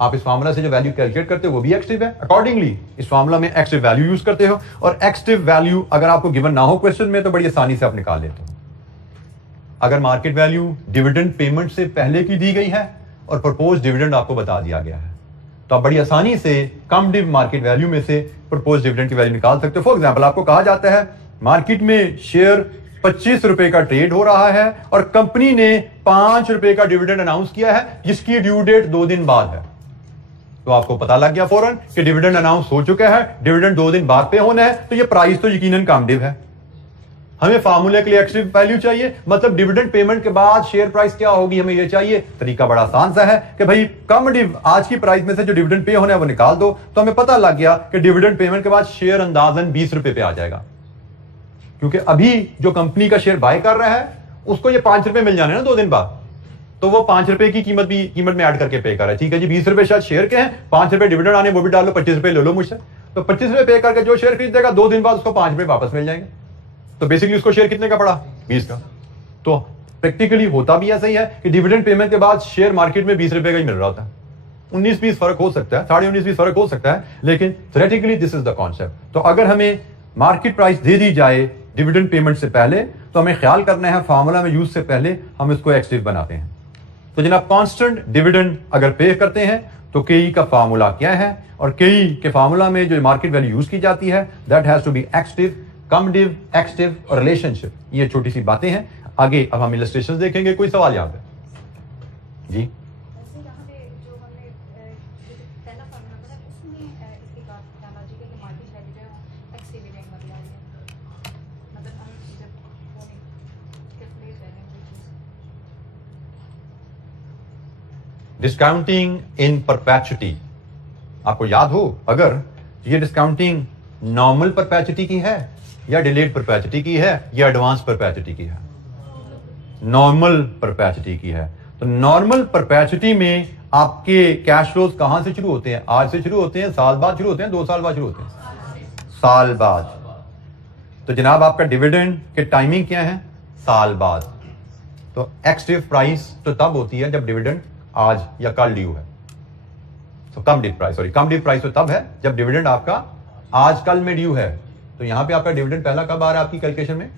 आप इस फार्मूला से जो वैल्यू कैलकुलेट करते हो वो भी एक्टिव है। अकॉर्डिंगली इस फार्मूला में एक्टिव वैल्यू यूज करते हो, और एक्टिव वैल्यू अगर आपको गिवन ना हो क्वेश्चन में तो बड़ी आसानी से आप निकाल लेते हो। अगर मार्केट वैल्यू डिविडेंड पेमेंट से पहले की दी गई है और प्रपोज डिविडेंड आपको बता दिया गया है, तो आप बड़ी आसानी से कम डिव मार्केट वैल्यू में से प्रपोज डिविडेंड की वैल्यू निकाल सकते हो। फॉर एग्जाम्पल आपको कहा जाता है मार्केट में शेयर 25 रुपए का ट्रेड हो रहा है और कंपनी ने 5 रुपए का डिविडेंड अनाउंस किया है जिसकी ड्यू डेट 2 दिन बाद है। तो आपको पता लग गया फौरन कि डिविडेंड अनाउंस हो चुका है, डिविडेंड 2 दिन बाद पे होना है, तो ये प्राइस तो यकीनन कम डिव है। हमें फार्मूले के लिए एक्टिव वैल्यू चाहिए, मतलब डिविडेंड पेमेंट के बाद शेयर प्राइस क्या होगी हमें ये चाहिए। तरीका बड़ा आसान सा है कि भाई कम डिव आज की प्राइस में से जो डिविडेंड पे होना है वो निकाल दो, तो हमें पता लग गया कि डिविडेंड पेमेंट के बाद शेयर अंदाजन 20 रुपए पे आ जाएगा, क्योंकि अभी जो कंपनी का शेयर बाय कर रहा है उसको ये 5 रुपए मिल जाने ना 2 दिन बाद, तो वो 5 रुपए की कीमत में ऐड करके पे कर रहा है। ठीक है जी, 20 रुपए शायद शेयर के हैं, 5 रुपए डिविडेंड आने वो भी डाल लो, 25 रुपए ले लो मुझसे, तो 25 रुपए पे करके जो शेयर खरीदेगा 2 दिन बाद उसको 5 रुपए वापस मिल जाएंगे। तो बेसिकली उसको शेयर कितने का पड़ा? 20 का। तो प्रैक्टिकली होता भी ऐसा ही है कि डिविडेंड पेमेंट के बाद शेयर मार्केट में 20 रुपए का ही मिल रहा होता है। 19-20 फर्क हो सकता है, 19.5-20 फर्क हो सकता है, लेकिन theoretically this is the concept. तो अगर हमें मार्केट प्राइस दे दी जाए डिविडेंड पेमेंट से पहले, तो हमें ख्याल करना है फार्मूला में यूज से पहले हम इसको एक्टिव बनाते हैं। तो जनाब कांस्टेंट डिविडेंड अगर पे करते हैं तो केई का फार्मूला क्या है, और केई के फार्मूला में जो मार्केट वैल्यू यूज की जाती है दैट हैज टू बी एक्सटिव, कमडिव, एक्सटिव और रिलेशनशिप। ये छोटी सी बातें हैं। आगे अब हम इलस्ट्रेशंस देखेंगे। कोई सवाल यहां पे? जी डिस्काउंटिंग इन परपेचुटी, आपको याद हो अगर ये डिस्काउंटिंग नॉर्मल परपेचुटी की है या डिलेड परपेचुटी की है या एडवांस परपेचुटी की है? नॉर्मल परपेचुटी की है। तो नॉर्मल परपेचुटी में आपके कैश फ्लोज कहां से शुरू होते हैं? आज से शुरू होते हैं, साल बाद शुरू होते हैं, 2 साल बाद शुरू होते हैं? साल बाद। तो जनाब आपका डिविडेंड के टाइमिंग क्या है? साल बाद। तो एक्सटिव प्राइस तो तब होती है जब डिविडेंड आज या कल ड्यू है। तो कम डिव प्राइस तो तब है जब डिविडेंड आपका आज कल में ड्यू है। तो यहां पे आपका डिविडेंड पहला कब आ रहा है आपकी कैलकुलेशन में?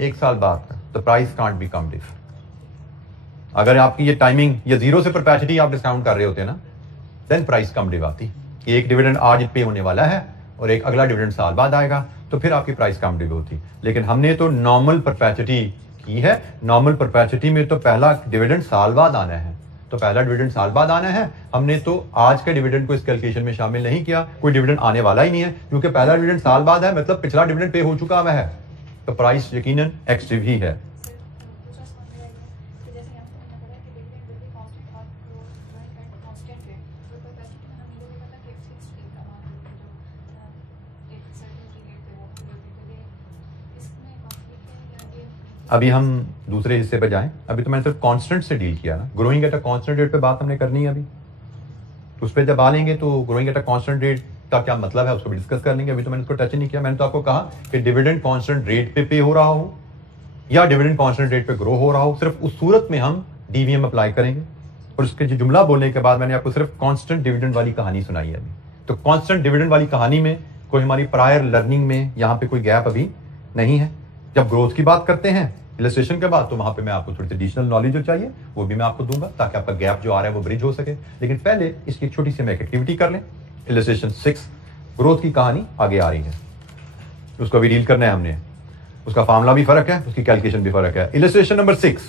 1 साल बाद का। तो price can't be come div. अगर आपकी ये टाइमिंग ये 0 से परपेचुटी आप डिस्काउंट कर रहे होते हैं ना, देन प्राइस कम डिव आती कि एक डिविडेंड आज पे होने वाला है और एक अगला डिविडेंड साल बाद आएगा, तो फिर आपकी प्राइस कम डिव होती। लेकिन हमने तो नॉर्मल परपेचुटी की है। नॉर्मल परपेचुटी में तो पहला डिविडेंड साल बाद आना है, तो पहला डिविडेंड साल बाद आना है। हमने तो आज के डिविडेंड को इस कैलकुलेशन में शामिल नहीं किया, कोई डिविडेंड आने वाला ही नहीं है, क्योंकि पहला डिविडेंड साल बाद है, मतलब पिछला डिविडेंड पे हो चुका हुआ है। तो प्राइस यकीनन एक्सटिव ही है। अभी हम दूसरे हिस्से पे जाएं। अभी तो मैंने सिर्फ कांस्टेंट से डील किया ना, growing at a constant rate पे बात हमने करनी है। अभी उस पर जब आ लेंगे तो growing at a constant rate का क्या मतलब है उसको भी डिस्कस कर लेंगे। अभी तो मैंने उसको टच नहीं किया। मैंने तो आपको कहा कि डिविडेंड कांस्टेंट रेट पे हो रहा हो या डिविडेंड कांस्टेंट रेट पे ग्रो हो रहा हो, सिर्फ उस सूरत में हम डीवीएम अप्लाई करेंगे। और उसके जो जुमला बोलने के बाद मैंने आपको सिर्फ कांस्टेंट डिविडेंड वाली कहानी सुनाई है अभी। तो कांस्टेंट डिविडेंड वाली कहानी में कोई हमारी प्रायर लर्निंग में यहाँ पे कोई गैप अभी नहीं है। जब ग्रोथ की बात करते हैं इलस्ट्रेशन के बाद, तो वहां पे मैं आपको थोड़ी सी एडिशनल नॉलेज जो चाहिए वो भी मैं आपको दूंगा, ताकि आपका गैप जो आ रहा है वो ब्रिज हो सके। लेकिन पहले इसकी एक छोटी सी हम एक एक्टिविटी कर लें। इलस्ट्रेशन 6 ग्रोथ की कहानी आगे आ रही है, उसको भी डील करना है हमने। उसका फार्मूला भी फर्क है, उसकी कैलकुलेशन भी फर्क है। Illustration number 6,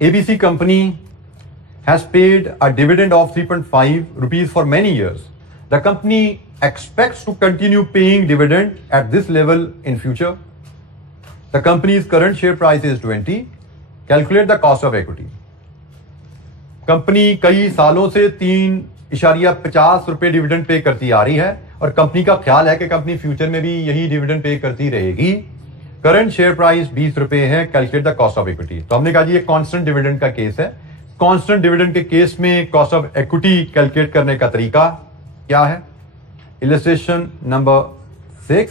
ABC company has paid a dividend of 3.5 rupees for many years. The company expects to continue paying dividend at this level in future. The company's current share price is 20. Calculate the cost of equity. Company कई सालों से 3.50 रुपए dividend pay करती आ रही है और company का ख्याल है कि कंपनी फ्यूचर में भी यही डिविडेंड पे करती रहेगी। करंट शेयर प्राइस 20 रुपए है। Calculate the cost of equity. तो हमने कहा जी ये कांस्टेंट डिविडेंड का केस है। कांस्टेंट डिविडेंड के केस में कॉस्ट ऑफ इक्विटी कैलकुलेट करने का तरीका क्या है? इलस्ट्रेशन नंबर 6,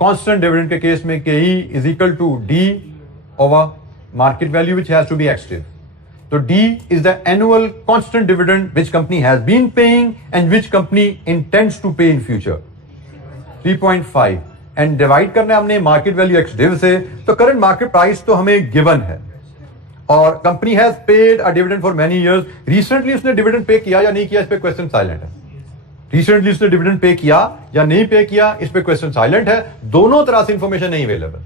कांस्टेंट डिविडेंड के केस में K E is equal to D over market value which has to be ex div. तो D is the annual constant dividend which company has been paying and which company intends to pay in future. 3.5 and divide करना है हमने market value ex div से। तो current market price तो हमें given है और company has paid a dividend for many years. Recently उसने डिविडेंड पे किया या नहीं किया, इस पे क्वेश्चन साइलेंट है। रिसेंटली उसने डिविडेंड पे किया या नहीं पे किया, इस पे क्वेश्चन साइलेंट है। दोनों तरह से इंफॉर्मेशन नहीं अवेलेबल।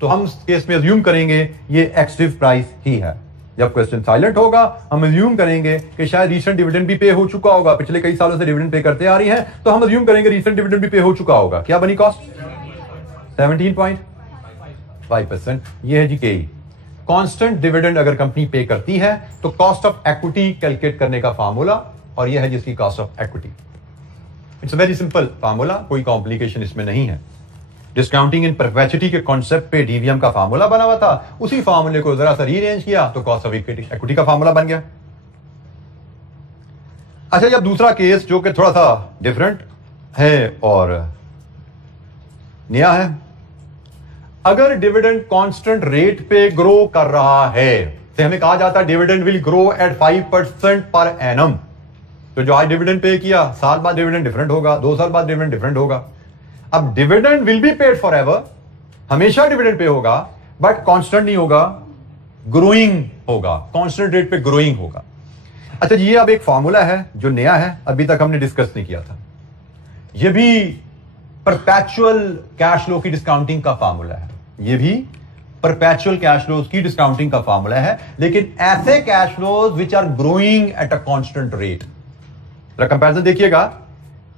तो हम इस केस में अज्यूम करेंगे ये एक्सटिव प्राइस ही है। जब क्वेश्चन साइलेंट होगा हम अज्यूम करेंगे कि शायद रीसेंट डिविडेंड भी पे हो चुका होगा। पिछले कई सालों से डिविडेंड पे करते आ रही है, तो हम अज्यूम करेंगे रीसेंट डिविडेंड भी पे हो चुका होगा। क्या बनी कॉस्ट? 17.5%। ये है जी के। कांस्टेंट डिविडेंड अगर कंपनी पे करती है तो कॉस्ट ऑफ इक्विटी कैलकुलेट करने का फार्मूला, और यह है जिसकी cost of equity. It's very simple formula, कोई कॉम्प्लिकेशन इसमें नहीं है। डिस्काउंटिंग इन परपेचुटी के कॉन्सेप्ट पे डीवीएम का फार्मूला बना हुआ था, उसी फार्मूले को जरा सा रीअरेंज किया तो कॉस्ट ऑफ इक्विटी का फार्मूला बन गया। अच्छा, जब दूसरा केस जो कि थोड़ा सा डिफरेंट है और नया है, अगर डिविडेंड कांस्टेंट रेट पे ग्रो कर रहा है तो हमें कहा जाता है dividend will grow at 5% per annum. तो जो आज डिविडेंड पे किया, साल बाद डिविडेंड डिफरेंट होगा, 2 साल बाद डिविडेंड डिफरेंट होगा। अब dividend will be paid for ever, हमेशा डिविडेंड पे होगा, बट कांस्टेंट नहीं होगा, ग्रोइंग होगा, कांस्टेंट रेट पे ग्रोइंग होगा। अच्छा जी, ये अब एक फॉर्मूला है जो नया है, अभी तक हमने डिस्कस नहीं किया था। ये भी परपेचुअल कैश फ्लो की डिस्काउंटिंग का फॉर्मूला है, ये भी परपेचुअल कैश फ्लोज की डिस्काउंटिंग का फॉर्मूला है, लेकिन ऐसे cash flows which are growing at a constant rate. Comparison देखिएगा,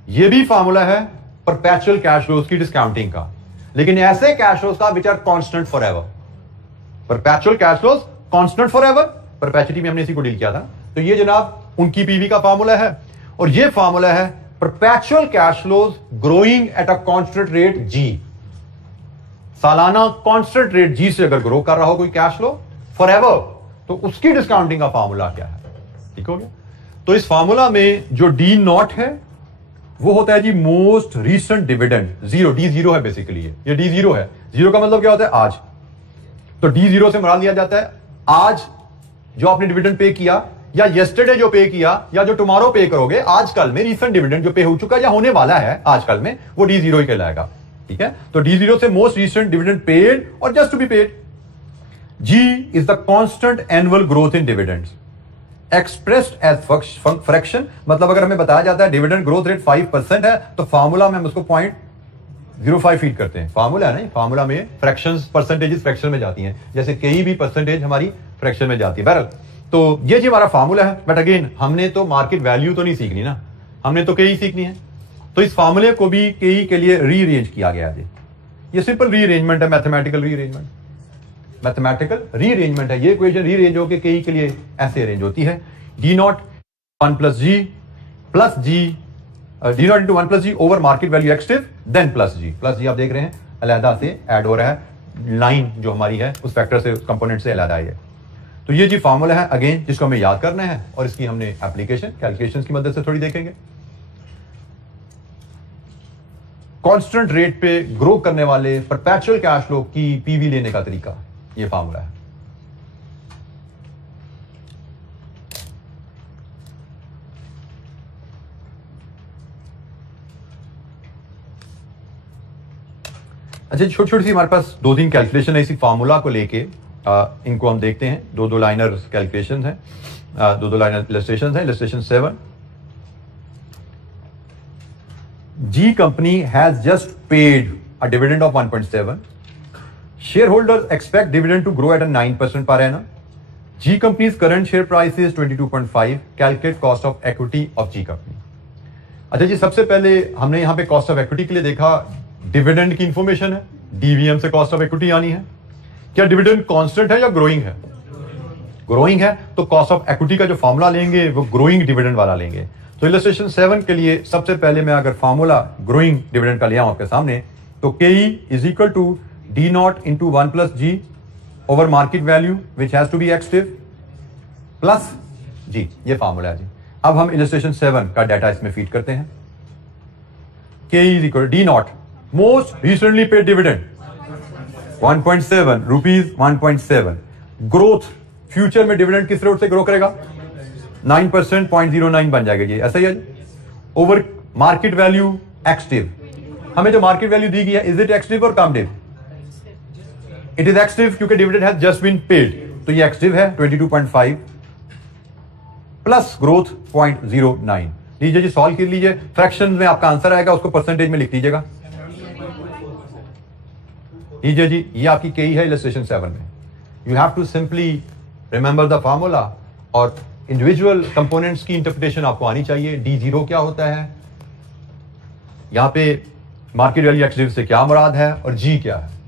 ये भी फॉर्मूला है परपेचुअल कैश फ्लोज की डिस्काउंटिंग का, लेकिन ऐसे कैश फ्लोज का which are constant for ever. Perpetual cash flows constant for ever, perpetuality में हमने इसी को डील किया था। तो ये जनाब उनकी पीवी का फॉर्मूला है, और ये फॉर्मूला है perpetual cash flows growing at a constant rate जी। सालाना कांस्टेंट रेट जी से अगर ग्रो कर रहा हो कोई कैश फ्लो फॉर एवर, तो उसकी डिस्काउंटिंग का फॉर्मूला क्या है? ठीक हो गया। तो इस फॉर्मूला में जो डी नॉट है वो होता है जी most recent dividend, zero, D zero है बेसिकली, ये डी जीरो है। जीरो का मतलब क्या होता है? आज। तो डी जीरो से मुराद लिया जाता है आज जो आपने डिविडेंड पे किया, या येस्टरडे जो पे किया, या जो टुमारो पे करोगे, आजकल में रीसेंट डिविडेंड जो पे हो चुका या होने वाला है आजकल में, वो डी जीरो ही कहलाएगा। ठीक है, तो डी जीरो से मोस्ट रीसेंट डिविडेंड पेड और just to be paid. G is the constant annual growth in dividends expressed as fraction. मतलब अगर हमें बताया जाता है डिविडेंड ग्रोथ रेट 5% है, तो फॉर्मूला में हम उसको 0.05 फीड करते हैं। फॉर्मूला है ना, फॉर्मूला में फ्रैक्शंस, परसेंटेजेस फ्रैक्शन में जाती हैं, जैसे कई भी परसेंटेज हमारी फ्रैक्शन में जाती है। बहरहाल, तो ये जी हमारा फॉर्मूला है, बट अगेन हमने तो मार्केट वैल्यू तो नहीं सीखनी ना, हमने तो कई सीखनी है। तो इस फॉर्मूले को भी कई के लिए रीअरेंज किया गया है। ये सिंपल रीअरेंजमेंट है, मैथमेटिकल रीअरेंजमेंट, मैथमेटिकल रीअरेंजमेंट है। ये इक्वेशन रीअरेंज होकर कई के लिए ऐसे अरेंज होती है। D not 1 plus G D not into 1 plus G over market value active, then plus G आप देख रहे हैं अलहदा से ऐड हो रहा है, लाइन जो हमारी है उस फैक्टर से, उस कंपोनेंट से अलहदा है। तो ये जी फॉर्मूला है अगेन, जिसको हमें याद करना है, और इसकी हमने एप्लीकेशन कैलकुलेशंस की मदद से थोड़ी देखेंगे। कांस्टेंट रेट पे ग्रो करने वाले परपेचुअल कैश फ्लो की पीवी लेने का तरीका, ये फॉर्मूला है। अच्छा, छोटी छोटी सी हमारे पास 2-3 कैलकुलेशन है इसी फॉर्मूला को लेके, इनको हम देखते हैं। 2 लाइनर कैलकुलेशन है, 2 लाइनर इलस्ट्रेशन है। Illustration 7, G company has just paid a dividend of 1.7. Shareholders expect dividend to grow at a 9% per annum. G company's current share price is 22.5. Calculate cost of equity of G company. अच्छा जी, सबसे पहले हमने यहाँ पे cost of equity के लिए देखा, dividend की इंफॉर्मेशन है, डीवीएम से कॉस्ट ऑफ इक्विटी आनी है। क्या डिविडेंड कांस्टेंट है या ग्रोइंग है? ग्रोइंग है, तो कॉस्ट ऑफ इक्विटी का जो फॉर्मूला लेंगे वो ग्रोइंग डिविडेंड वाला लेंगे। तो इलस्ट्रेशन 7 के लिए सबसे पहले मैं अगर फॉर्मूला ग्रोइंग डिविडेंड का लिया हूं आपके सामने, तो K is equal to D not into 1 plus G over market value which has to be active plus G, ये फॉर्मूला है जी। अब हम इलस्ट्रेशन 7 का डाटा इसमें फीड करते हैं। के is equal D not most recently paid dividend 1.7 rupees 1.7। Growth future में डिविडेंड किस रेट से ग्रो करेगा? 9%, 0.09 बन जाएगा जी, ऐसा ही है। ओवर मार्केट वैल्यू एक्टिव, हमें जो मार्केट वैल्यू दी गई है, इज इट एक्टिव और कमडिव? इट इज एक्टिव क्योंकि dividend has just been paid, तो ये एक्टिव है 22.5 प्लस ग्रोथ 0.09। लीजिए जी, सॉल्व कर लीजिए, फ्रैक्शन में आपका आंसर आएगा, उसको परसेंटेज में लिख लीजिएगा। लीजिए जी, ये आपकी के है इलस्ट्रेशन 7 में। You have to simply remember the formula, और इंडिविजुअल कंपोनेंट्स की इंटरप्रिटेशन आपको आनी चाहिए। डी जीरो क्या होता है, यहां पे मार्केट वैल्यू एक्टिव से क्या मुराद है, और जी क्या है।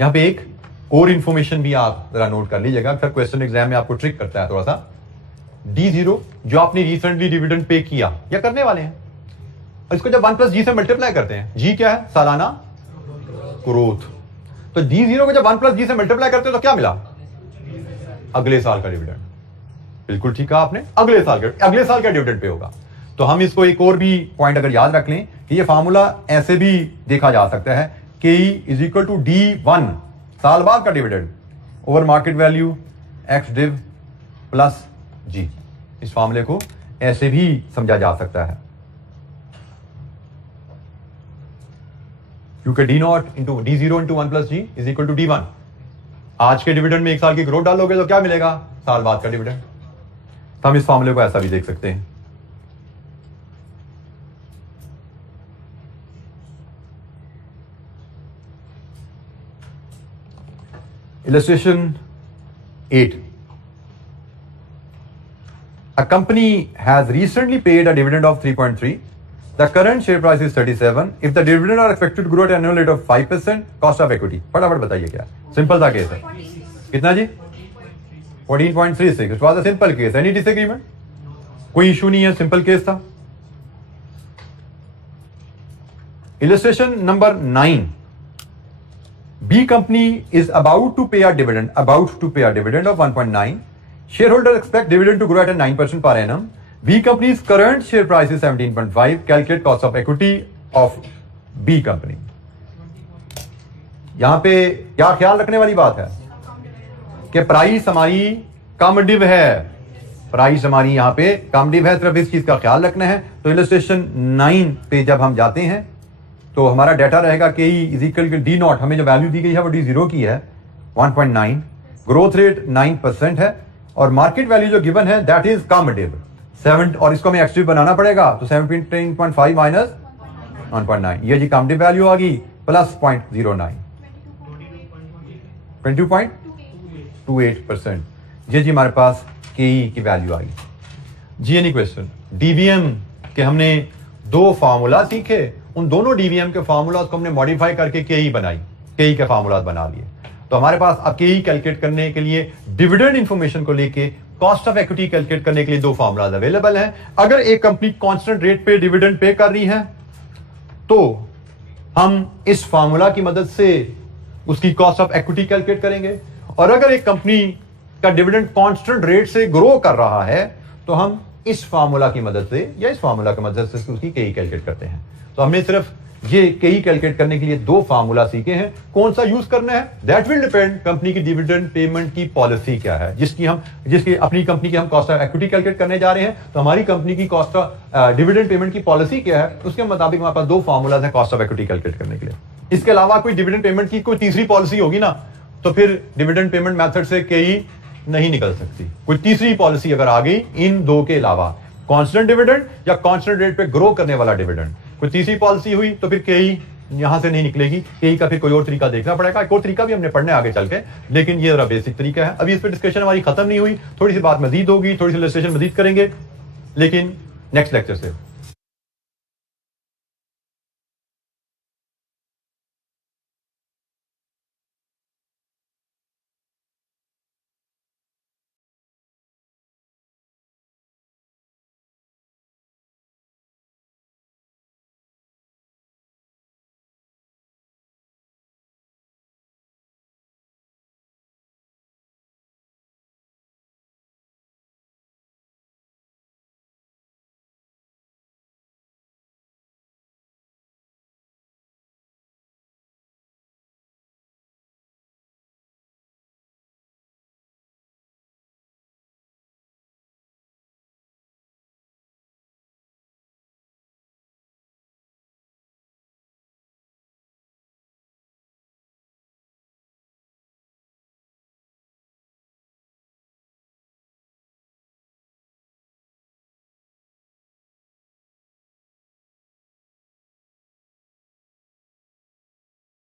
यहां पे एक और इंफॉर्मेशन भी आप जरा नोट कर लीजिएगा, फिर क्वेश्चन एग्जाम में आपको ट्रिक करता है थोड़ा सा। डी जीरो जो आपने रिसेंटली डिविडेंड पे किया या करने वाले हैं, इसको जब 1 प्लस जी से मल्टीप्लाई करते हैं, जी क्या है? सालाना ग्रोथ। तो डी जीरो को जब 1 प्लस जी से मल्टीप्लाई करते हैं तो क्या मिला? अगले साल का डिविडेंड। बिल्कुल ठीक कहा आपने, अगले साल का डिविडेंड पे होगा। तो हम इसको एक और भी पॉइंट अगर याद रख लें कि ये फार्मूला ऐसे भी देखा जा सकता है, के इज इक्वल टू D1 साल बाद का dividend over market value ex div plus G. इस फॉर्मूले को ऐसे भी समझा जा सकता है, क्योंकि D not into D zero into 1 plus g is equal to D1। आज के डिविडेंड में 1 साल की ग्रोथ डालोगे तो क्या मिलेगा, साल बाद का डिविडेंड। तो हम इस फॉर्मूले को ऐसा भी देख सकते हैं। Illustration 8. A company has recently paid a dividend of 3.3. The current share price is 37. If the dividend are expected to grow at an annual rate of 5%, cost of equity. फटाफट बताइए क्या, सिंपल सा केस है। कितना जी? 14.36. It was a simple case. Any disagreement? कोई issue नहीं है, simple case था। Illustration number 9. B company is about to pay a dividend of 1.9. Shareholders expect dividend to grow at a 9% per annum. B company's current share price is 17.5. Calculate cost of equity of B company. यहां पे क्या ख्याल रखने वाली बात है कि price हमारी कम डिव है, प्राइस हमारी यहां पे कम डिव है, सिर्फ इस चीज का ख्याल रखना है। तो इलस्ट्रेशन 9 पे जब हम जाते हैं तो हमारा डाटा रहेगा K E is equal to D nought, हमें जो वैल्यू दी गई है वो डी जीरो की है 1.9, ग्रोथ रेट 9% है और मार्केट वैल्यू जो गिवन है दैट इज कॉमडिव 7, और इसको हमें एक्सट्रीव बनाना पड़ेगा तो 17.5 माइनस 1.9, ये जी कॉमडिव वैल्यू आ गई प्लस 0.09, 22.28%। ये जी हमारे पास के ई की वैल्यू आ गई जी। Any question? डीवीएम के हमने 2 फार्मूला सीखे, उन दोनों डीवीएम के फार्मूलाज को हमने मॉडिफाई करके केई बनाई, केई के फार्मूलाज बना लिए। तो हमारे पास अब केई कैलकुलेट करने के लिए डिविडेंड इंफॉर्मेशन को लेके कॉस्ट ऑफ इक्विटी कैलकुलेट करने के लिए 2 फार्मूलाज अवेलेबल हैं। अगर एक कंपनी कांस्टेंट रेट पे डिविडेंड पे कर रही है तो हम इस फार्मूला की मदद से उसकी कॉस्ट ऑफ इक्विटी कैलकुलेट करेंगे, और अगर एक कंपनी का डिविडेंड कांस्टेंट रेट से ग्रो कर रहा है तो हम इस फार्मूला की मदद से या इस फार्मूला की मदद से उसकी केई कैलकुलेट करते हैं। तो हमने सिर्फ ये केई कैलकुलेट करने के लिए 2 फार्मूला सीखे हैं। कौन सा यूज करना है दैट विल डिपेंड कंपनी की डिविडेंड पेमेंट की पॉलिसी क्या है, जिसकी अपनी कंपनी की हम कॉस्ट ऑफ इक्विटी कैलकुलेट करने जा रहे हैं। तो हमारी कंपनी की कॉस्ट ऑफ डिविडेंड पेमेंट की पॉलिसी क्या है, उसके मुताबिक हमारे पास 2 फार्मूलाज हैं कॉस्ट ऑफ इक्विटी कैलकुलेट करने के लिए। इसके अलावा कोई डिविडेंड पेमेंट की कोई तीसरी पॉलिसी होगी ना, तो फिर डिविडेंड पेमेंट मेथड से केई नहीं निकल सकती। कोई तीसरी पॉलिसी अगर आ गई इन 2 के अलावा, कांस्टेंट डिविडेंड या कांस्टेंट रेट पे ग्रो करने वाला डिविडेंड, कोई तीसरी पॉलिसी हुई तो फिर केई यहां से नहीं निकलेगी। केई का फिर कोई और तरीका देखना पड़ेगा। एक और तरीका भी हमने पढ़ने आगे चल के, लेकिन ये जरा बेसिक तरीका है। अभी इस पर डिस्कशन हमारी खत्म नहीं हुई, थोड़ी सी बात मजीद होगी, थोड़ी सी इलस्ट्रेशन मजीद करेंगे, लेकिन नेक्स्ट लेक्चर से।